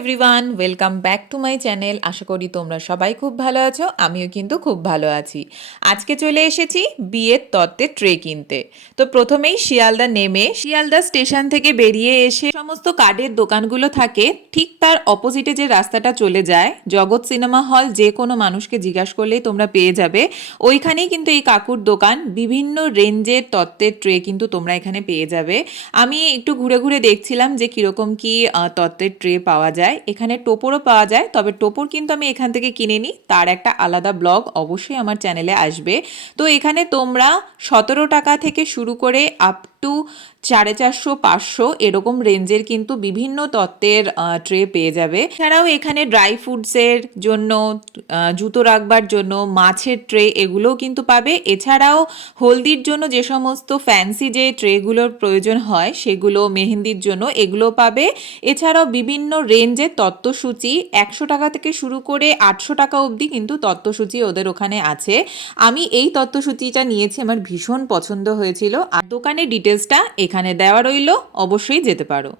Everyone, welcome back to my channel. আশা করি তোমরা সবাই খুব ভালো আছো, আমিও কিন্তু খুব ভালো আছি। আজকে চলে এসেছি বিয়ের তত্ত্বের ট্রে কিনতে। তো প্রথমেই শিয়ালদা নেমে শিয়ালদা স্টেশন থেকে বেরিয়ে এসে সমস্ত কার্ডের দোকানগুলো থাকে, ঠিক তার অপোজিটে যে রাস্তাটা চলে যায় জগৎ সিনেমা হল, যে কোনো মানুষকে জিজ্ঞাসা করলেই তোমরা পেয়ে যাবে। ওইখানেই কিন্তু এই কাকুর দোকান, বিভিন্ন রেঞ্জের তত্ত্বের ট্রে কিন্তু তোমরা এখানে পেয়ে যাবে। আমি একটু ঘুরে ঘুরে দেখছিলাম যে কীরকম কী তত্ত্বের ট্রে পাওয়া যায়। এখানে টোপরও পাওয়া যায়, তবে টোপর কিন্তু আমি এখান থেকে কিনে নিই, তার একটা আলাদা ব্লগ অবশ্যই আমার চ্যানেলে আসবে। তো এখানে তোমরা 17 টাকা থেকে শুরু করে আপ টু 450-500 এরকম রেঞ্জের কিন্তু বিভিন্ন তত্ত্বের ট্রে পেয়ে যাবে। এছাড়াও এখানে ড্রাই ফ্রুটসের জন্য, জুতো রাখবার জন্য, মাছের ট্রে এগুলোও কিন্তু পাবে। এছাড়াও হলদির জন্য যে সমস্ত ফ্যান্সি যে ট্রেগুলোর প্রয়োজন হয় সেগুলো, মেহেন্দির জন্য এগুলো পাবে। এছাড়াও বিভিন্ন রেঞ্জের তত্ত্বসূচি 100 টাকা থেকে শুরু করে 800 টাকা অবধি কিন্তু তত্ত্বসূচি ওদের ওখানে আছে। আমি এই তত্ত্বসূচিটা নিয়েছি, আমার ভীষণ পছন্দ হয়েছিল। আর দোকানের ডিটেলসটা এখানে দেওয়া রইল, অবশ্যই যেতে পারো।